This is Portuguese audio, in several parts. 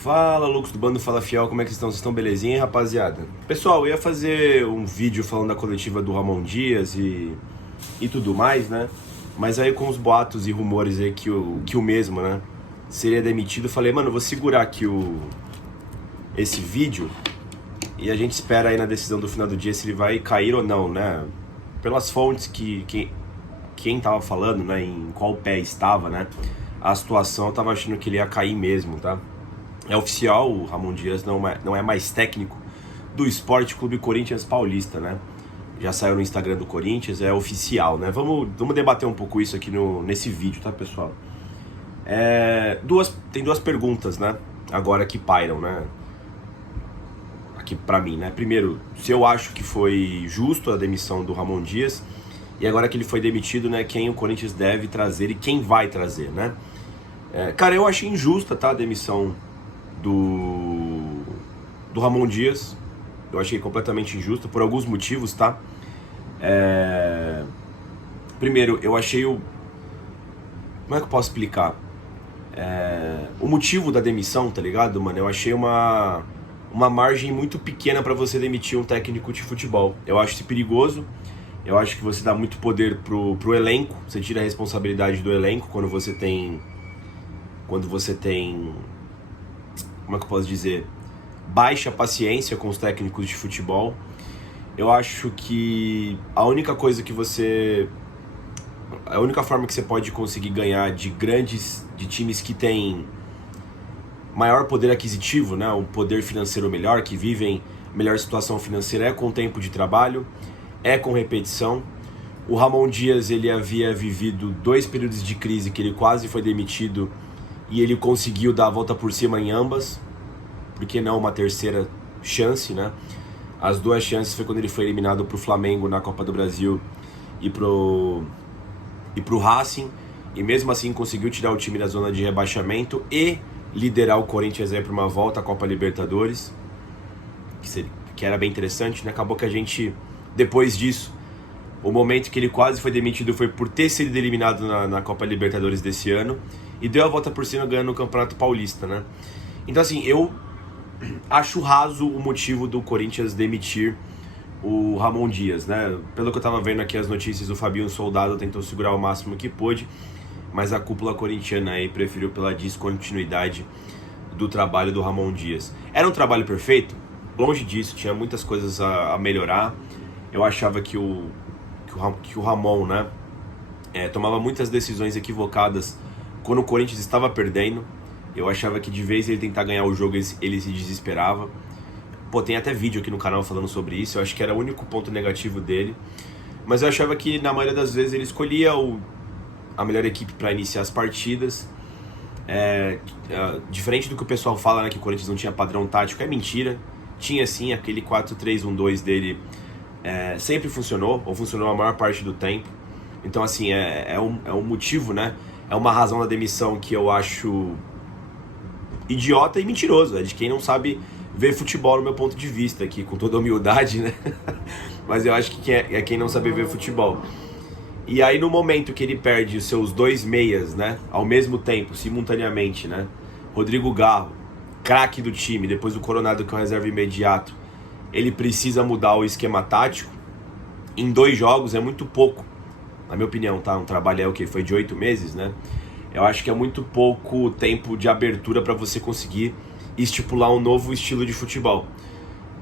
Fala, Lucas do Bando Fala Fiel, como é que estão? Vocês estão belezinha, rapaziada? Pessoal, eu ia fazer um vídeo falando da coletiva do Ramon Dias e tudo mais, né? Mas aí com os boatos e rumores aí que o mesmo, né, seria demitido, eu falei, mano, eu vou segurar aqui esse vídeo e a gente espera aí na decisão do final do dia se ele vai cair ou não, né? Pelas fontes quem tava falando, né, em qual pé estava, né, a situação, eu tava achando que ele ia cair mesmo, tá? É oficial, o Ramon Dias não é mais técnico do Sport Clube Corinthians Paulista, né? Já saiu no Instagram do Corinthians, é oficial, né? Vamos debater um pouco isso aqui nesse vídeo, tá, pessoal? Tem duas perguntas, né? Agora que pairam, né? Aqui pra mim, né? Primeiro, se eu acho que foi justo a demissão do Ramon Dias, e agora que ele foi demitido, né? Quem o Corinthians deve trazer e quem vai trazer, né? Cara, eu achei injusta, tá? A demissão do Ramon Dias. Eu achei completamente injusto por alguns motivos, tá? Primeiro, eu achei como é que eu posso explicar? O motivo da demissão, tá ligado, mano? Eu achei uma margem muito pequena pra você demitir um técnico de futebol. Eu acho isso perigoso. Eu acho que você dá muito poder pro elenco. Você tira a responsabilidade do elenco quando você tem como é que eu posso dizer, baixa paciência com os técnicos de futebol. Eu acho que a única forma que você pode conseguir ganhar de times que têm maior poder aquisitivo, né, um poder financeiro melhor, que vivem melhor situação financeira, é com tempo de trabalho, é com repetição. O Ramon Dias, ele havia vivido 2 períodos de crise que ele quase foi demitido e ele conseguiu dar a volta por cima em ambas. Por que não uma terceira chance, né? As 2 chances foi quando ele foi eliminado pro Flamengo na Copa do Brasil e pro Racing, e mesmo assim conseguiu tirar o time da zona de rebaixamento e liderar o Corinthians aí para uma volta à Copa Libertadores, que era bem interessante, né? Acabou que a gente, depois disso, o momento que ele quase foi demitido foi por ter sido eliminado na Copa Libertadores desse ano e deu a volta por cima ganhando o Campeonato Paulista, né? Então assim, eu acho raso o motivo do Corinthians demitir o Ramon Dias, né? Pelo que eu tava vendo aqui as notícias, o Fabinho Soldado tentou segurar o máximo que pôde, mas a cúpula corintiana aí preferiu pela descontinuidade do trabalho do Ramon Dias. Era um trabalho perfeito? Longe disso, tinha muitas coisas a melhorar. Eu achava que o Ramon, né, tomava muitas decisões equivocadas quando o Corinthians estava perdendo. Eu achava que de vez ele tentar ganhar o jogo, ele se desesperava. Pô, tem até vídeo aqui no canal falando sobre isso. Eu acho que era o único ponto negativo dele. Mas eu achava que na maioria das vezes ele escolhia a melhor equipe para iniciar as partidas. Diferente do que o pessoal fala, né, que o Corinthians não tinha padrão tático, é mentira. Tinha sim, aquele 4-3-1-2 dele sempre funcionou, ou funcionou a maior parte do tempo. Então assim, é um motivo, né? É uma razão da demissão que eu acho idiota e mentiroso. É de quem não sabe ver futebol, no meu ponto de vista aqui, com toda a humildade, né? Mas eu acho que é quem não sabe ver futebol. E aí no momento que ele perde os seus 2 meias, né, ao mesmo tempo, simultaneamente, né, Rodrigo Garro, craque do time, depois o Coronado, que é um reserva imediato, ele precisa mudar o esquema tático. Em 2 jogos é muito pouco, na minha opinião, tá? Um trabalho foi de 8 meses, né? Eu acho que é muito pouco tempo de abertura para você conseguir estipular um novo estilo de futebol.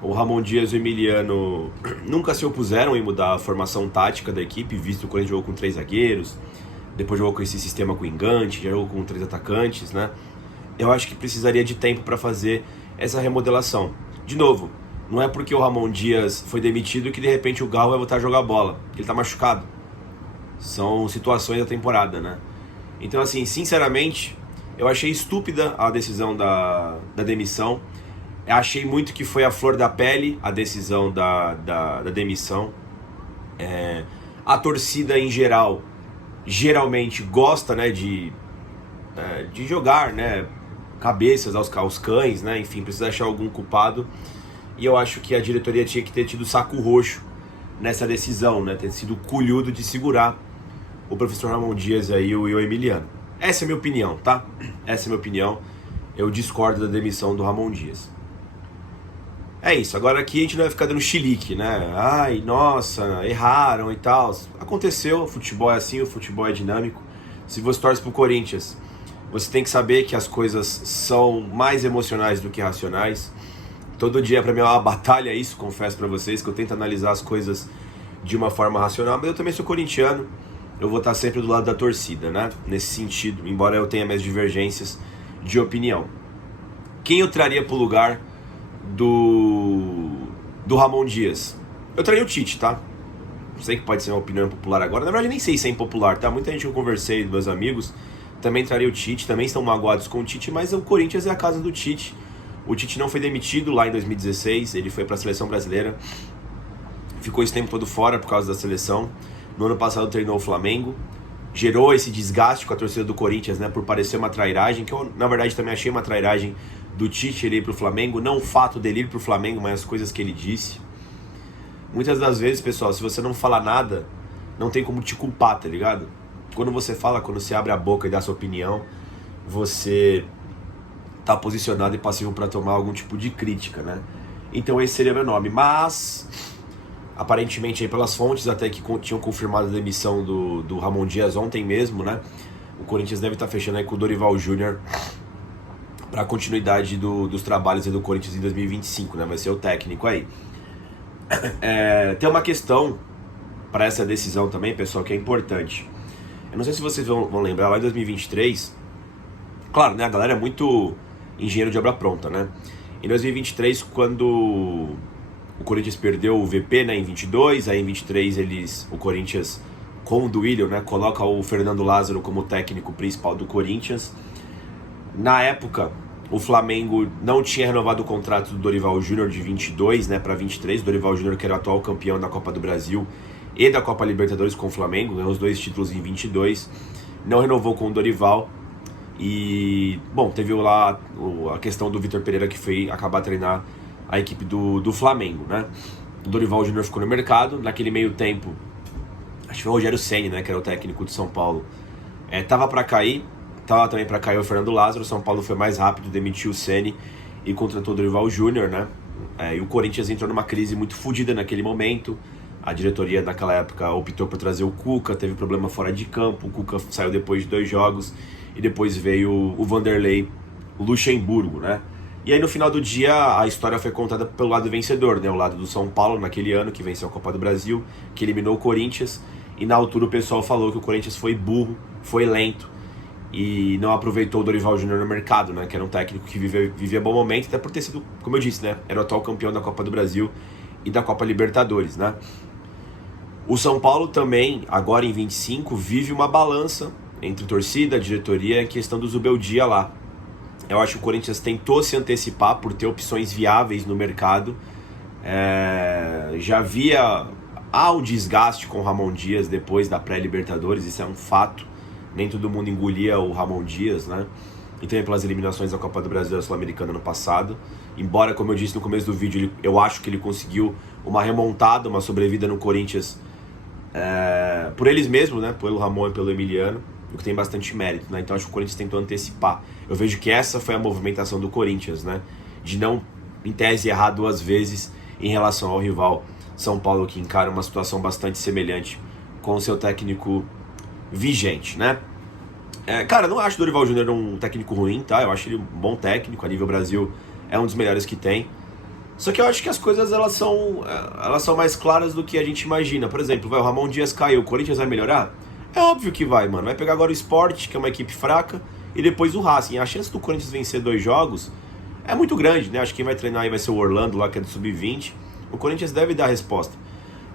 O Ramon Dias e o Emiliano nunca se opuseram em mudar a formação tática da equipe, visto que o Corinthians jogou com 3 zagueiros, depois jogou com esse sistema com engante, já jogou com 3 atacantes, né? Eu acho que precisaria de tempo para fazer essa remodelação. De novo, não é porque o Ramon Dias foi demitido que de repente o Galo vai voltar a jogar bola, ele tá machucado. São situações da temporada, né? Então assim, sinceramente, eu achei estúpida a decisão da demissão. Eu achei muito que foi a flor da pele a decisão da demissão. A torcida em geral, geralmente gosta, né, de jogar, né, cabeças aos cães, né, enfim, precisa achar algum culpado. E eu acho que a diretoria tinha que ter tido saco roxo nessa decisão, né, ter sido culhudo de segurar o professor Ramon Dias aí e o Emiliano. Essa é a minha opinião, tá? Essa é a minha opinião. eu discordo da demissão do Ramon Dias. É isso, agora aqui a gente não vai ficar dando chilique, né? Ai, nossa, erraram e tal. Aconteceu, o futebol é assim, o futebol é dinâmico. Se você torce pro Corinthians, você tem que saber que as coisas são mais emocionais do que racionais. Todo dia pra mim é uma batalha isso, confesso pra vocês, que eu tento analisar as coisas de uma forma racional, mas eu também sou corintiano, eu vou estar sempre do lado da torcida, né? Nesse sentido, embora eu tenha minhas divergências de opinião. Quem eu traria pro lugar do Ramon Dias? Eu traria o Tite, tá? Sei que pode ser uma opinião popular agora, na verdade nem sei se é impopular, tá? Muita gente que eu conversei, meus amigos, também traria o Tite, também estão magoados com o Tite, mas o Corinthians é a casa do Tite. O Tite não foi demitido lá em 2016, ele foi para a seleção brasileira, ficou esse tempo todo fora por causa da seleção. No ano passado treinou o Flamengo, gerou esse desgaste com a torcida do Corinthians, né, por parecer uma trairagem, que eu na verdade também achei uma trairagem do Tite ele ir pro Flamengo, não o fato dele ir pro Flamengo, mas as coisas que ele disse. Muitas das vezes, pessoal, se você não fala nada, não tem como te culpar, tá ligado? Quando você fala, quando você abre a boca e dá sua opinião, você tá posicionado e passivo para tomar algum tipo de crítica, né? Então esse seria meu nome, mas aparentemente aí pelas fontes até que tinham confirmado a demissão do Ramon Dias ontem mesmo, né? O Corinthians deve estar fechando aí com o Dorival Júnior para a continuidade dos trabalhos do Corinthians em 2025, né? Vai ser o técnico aí. Tem uma questão para essa decisão também, pessoal, que é importante. Eu não sei se vocês vão lembrar, lá em 2023, claro, né? A galera é muito engenheiro de obra pronta, né? Em 2023, quando o Corinthians perdeu o VP, né, em 22, aí em 23 o Corinthians, com o Duílio, né, coloca o Fernando Lázaro como técnico principal do Corinthians. Na época, o Flamengo não tinha renovado o contrato do Dorival Júnior de 22, né, para 23. O Dorival Júnior, que era o atual campeão da Copa do Brasil e da Copa Libertadores com o Flamengo, ganhou os 2 títulos em 22, não renovou com o Dorival. E, bom, teve lá a questão do Vitor Pereira, que foi acabar treinar a equipe do Flamengo, né? O Dorival Júnior ficou no mercado. Naquele meio tempo, acho que foi o Rogério Ceni, né, que era o técnico de São Paulo, tava para cair. Tava também para cair o Fernando Lázaro. São Paulo foi mais rápido, demitiu o Ceni e contratou o Dorival Júnior, né? E o Corinthians entrou numa crise muito fodida naquele momento. A diretoria naquela época optou por trazer o Cuca, teve problema fora de campo, o Cuca saiu depois de 2 jogos e depois veio o Vanderlei Luxemburgo, né? E aí no final do dia a história foi contada pelo lado vencedor, né? O lado do São Paulo naquele ano, que venceu a Copa do Brasil, que eliminou o Corinthians, e na altura o pessoal falou que o Corinthians foi burro, foi lento e não aproveitou o Dorival Júnior no mercado, né? Que era um técnico que vivia bom momento, até por ter sido, como eu disse, né? Era o atual campeão da Copa do Brasil e da Copa Libertadores, né? O São Paulo também, agora em 25, vive uma balança entre torcida, diretoria e a questão do Zubeldia lá. Eu acho que o Corinthians tentou se antecipar por ter opções viáveis no mercado. Já há um desgaste com o Ramon Dias depois da pré-Libertadores, isso é um fato. Nem todo mundo engolia o Ramon Dias, né? E também pelas eliminações da Copa do Brasil e da Sul-Americana no passado. Embora, como eu disse no começo do vídeo, eu acho que ele conseguiu uma remontada, uma sobrevida no Corinthians por eles mesmos, né? Pelo Ramon e pelo Emiliano, o que tem bastante mérito, né? Então acho que o Corinthians tentou antecipar. Eu vejo que essa foi a movimentação do Corinthians, né? De não, em tese, errar 2 vezes em relação ao rival São Paulo, que encara uma situação bastante semelhante com o seu técnico vigente, né? Cara, eu não acho o Dorival Júnior um técnico ruim, tá? Eu acho ele um bom técnico, a nível Brasil é um dos melhores que tem. Só que eu acho que as coisas elas são mais claras do que a gente imagina. Por exemplo, o Ramon Dias caiu, o Corinthians vai melhorar? É óbvio que vai, mano. Vai pegar agora o Sport, que é uma equipe fraca, e depois o Racing. A chance do Corinthians vencer 2 jogos é muito grande, né? Acho que quem vai treinar aí vai ser o Orlando, lá que é do Sub-20. O Corinthians deve dar a resposta.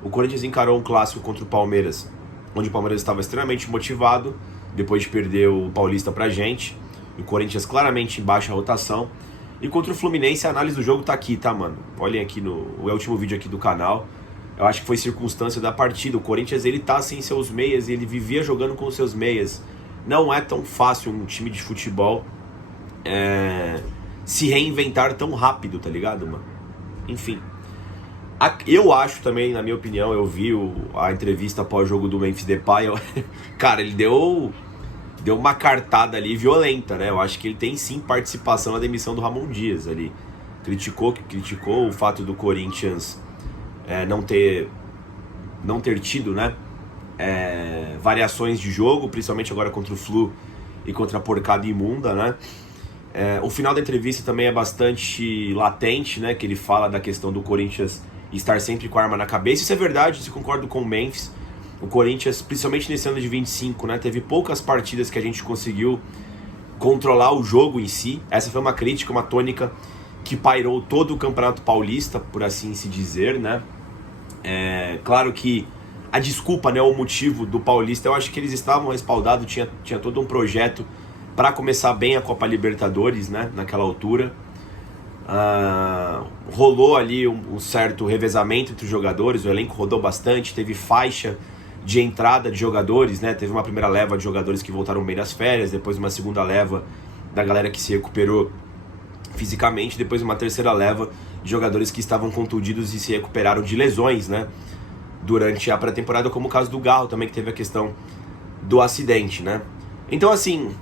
O Corinthians encarou um clássico contra o Palmeiras, onde o Palmeiras estava extremamente motivado, depois de perder o Paulista pra gente. O Corinthians claramente em baixa rotação. E contra o Fluminense, a análise do jogo tá aqui, tá, mano? Olhem aqui o último vídeo aqui do canal. Eu acho que foi circunstância da partida. O Corinthians, ele tá sem seus meias, ele vivia jogando com seus meias. Não é tão fácil um time de futebol se reinventar tão rápido, tá ligado, mano? Enfim. Eu acho também, na minha opinião, eu vi a entrevista após o jogo do Memphis Depay. Cara, ele deu deu uma cartada ali violenta, né? Eu acho que ele tem sim participação na demissão do Ramon Dias ali. Criticou o fato do Corinthians não ter tido, né, variações de jogo, principalmente agora contra o Flu e contra a porcada imunda, né? O final da entrevista também é bastante latente, né? Que ele fala da questão do Corinthians estar sempre com a arma na cabeça. Isso é verdade, isso eu concordo com o Memphis. O Corinthians, principalmente nesse ano de 25, né, teve poucas partidas que a gente conseguiu controlar o jogo em si. Essa foi uma crítica, uma tônica que pairou todo o Campeonato Paulista, por assim se dizer, né? Claro que a desculpa, né, o motivo do Paulista, eu acho que eles estavam respaldados, tinha todo um projeto para começar bem a Copa Libertadores, né, naquela altura. Rolou ali um certo revezamento entre os jogadores, o elenco rodou bastante, teve faixa de entrada de jogadores, né? Teve uma primeira leva de jogadores que voltaram bem das férias, depois uma segunda leva da galera que se recuperou fisicamente, depois uma terceira leva de jogadores que estavam contundidos e se recuperaram de lesões, né, durante a pré-temporada, como o caso do Garro também, que teve a questão do acidente, né? Então, assim,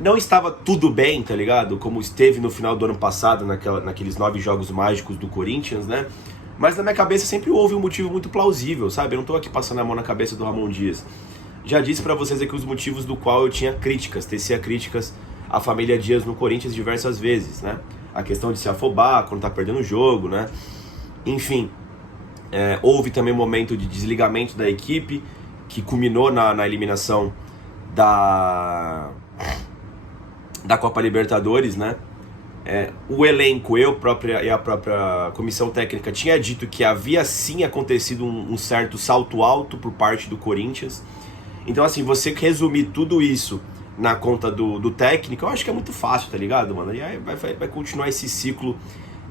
não estava tudo bem, tá ligado? Como esteve no final do ano passado, naqueles 9 jogos mágicos do Corinthians, né? Mas na minha cabeça sempre houve um motivo muito plausível, sabe? Eu não tô aqui passando a mão na cabeça do Ramon Dias. Já disse pra vocês aqui os motivos do qual eu tinha críticas, tecia críticas à família Dias no Corinthians diversas vezes, né? A questão de se afobar quando tá perdendo o jogo, né? Enfim, houve também um momento de desligamento da equipe, que culminou na eliminação da Copa Libertadores, né? O elenco, e a própria comissão técnica tinha dito que havia sim acontecido um certo salto alto por parte do Corinthians. Então, assim, você resumir tudo isso na conta do técnico, eu acho que é muito fácil, tá ligado, mano? E aí vai continuar esse ciclo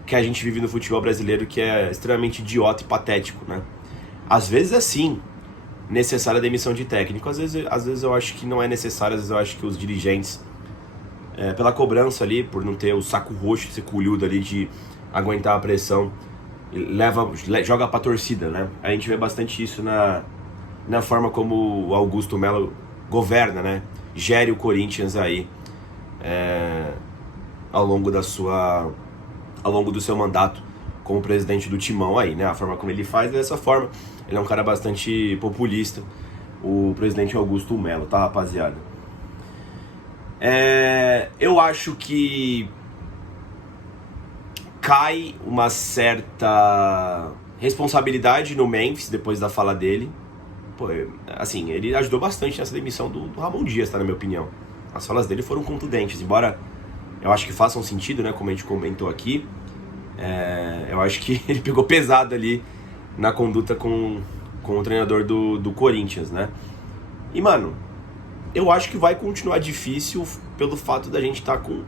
que a gente vive no futebol brasileiro, que é extremamente idiota e patético, né? Às vezes é sim necessária a demissão de técnico, às vezes eu acho que não é necessário, às vezes eu acho que os dirigentes, pela cobrança ali, por não ter o saco roxo, esse culhudo ali de aguentar a pressão, joga pra torcida, né? A gente vê bastante isso na forma como o Augusto Melo governa, né? Gere o Corinthians aí ao longo do seu mandato como presidente do Timão aí, né? A forma como ele faz é dessa forma. Ele é um cara bastante populista, o presidente Augusto Melo, tá, rapaziada? Eu acho que cai uma certa responsabilidade no Memphis depois da fala dele. Pô, assim, ele ajudou bastante nessa demissão do Ramon Dias, tá, na minha opinião. As falas dele foram contundentes, embora eu acho que façam sentido, né, como a gente comentou aqui. Eu acho que ele pegou pesado ali na conduta com o treinador do Corinthians, né? E, mano, eu acho que vai continuar difícil pelo fato da gente estar com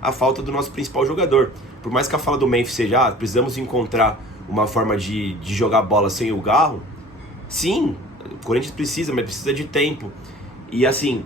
a falta do nosso principal jogador. Por mais que a fala do Memphis seja, precisamos encontrar uma forma de jogar bola sem o Garro. Sim, o Corinthians precisa, mas precisa de tempo. E assim,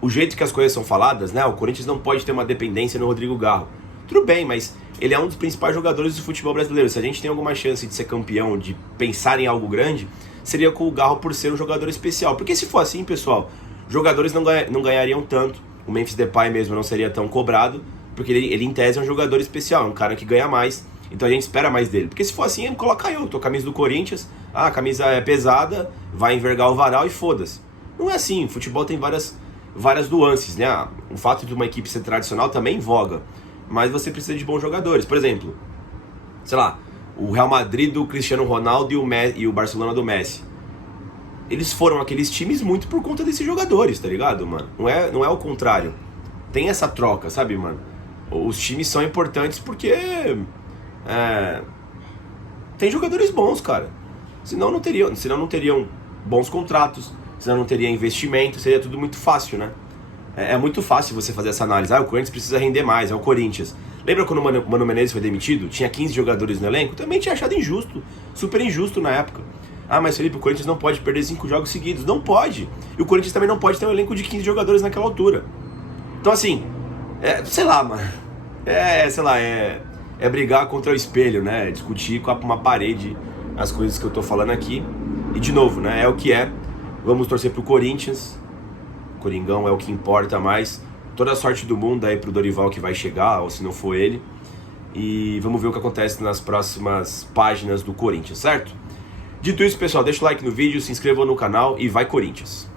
o jeito que as coisas são faladas, né? O Corinthians não pode ter uma dependência no Rodrigo Garro. Tudo bem, mas ele é um dos principais jogadores do futebol brasileiro. Se a gente tem alguma chance de ser campeão, de pensar em algo grande, seria com o Garro por ser um jogador especial. Porque se for assim, pessoal, jogadores não ganhariam tanto. O Memphis Depay mesmo não seria tão cobrado, porque ele em tese é um jogador especial, é um cara que ganha mais. Então a gente espera mais dele. Porque se for assim, coloca eu, tô com a camisa do Corinthians, a camisa é pesada, vai envergar o varal e foda-se. Não é assim, o futebol tem várias nuances, né? O fato de uma equipe ser tradicional também voga, mas você precisa de bons jogadores. Por exemplo, sei lá, o Real Madrid do Cristiano Ronaldo e o Barcelona do Messi. Eles foram aqueles times muito por conta desses jogadores, tá ligado, mano? Não é o contrário. Tem essa troca, sabe, mano? Os times são importantes porque tem jogadores bons, cara. Senão não teriam bons contratos, senão não teria investimento, seria tudo muito fácil, né? É muito fácil você fazer essa análise. O Corinthians precisa render mais, é o Corinthians. Lembra quando o Mano Menezes foi demitido? Tinha 15 jogadores no elenco? Também tinha achado injusto, super injusto na época. Mas Felipe, o Corinthians não pode perder 5 jogos seguidos. Não pode. E o Corinthians também não pode ter um elenco de 15 jogadores naquela altura. Então assim, sei lá, mano. É brigar contra o espelho, né? Discutir com uma parede as coisas que eu tô falando aqui. E de novo, né? É o que é. Vamos torcer pro Corinthians. Coringão é o que importa mais. Toda a sorte do mundo aí pro Dorival que vai chegar, ou se não for ele. E vamos ver o que acontece nas próximas páginas do Corinthians, certo? Dito isso, pessoal, deixa o like no vídeo, se inscreva no canal e vai Corinthians!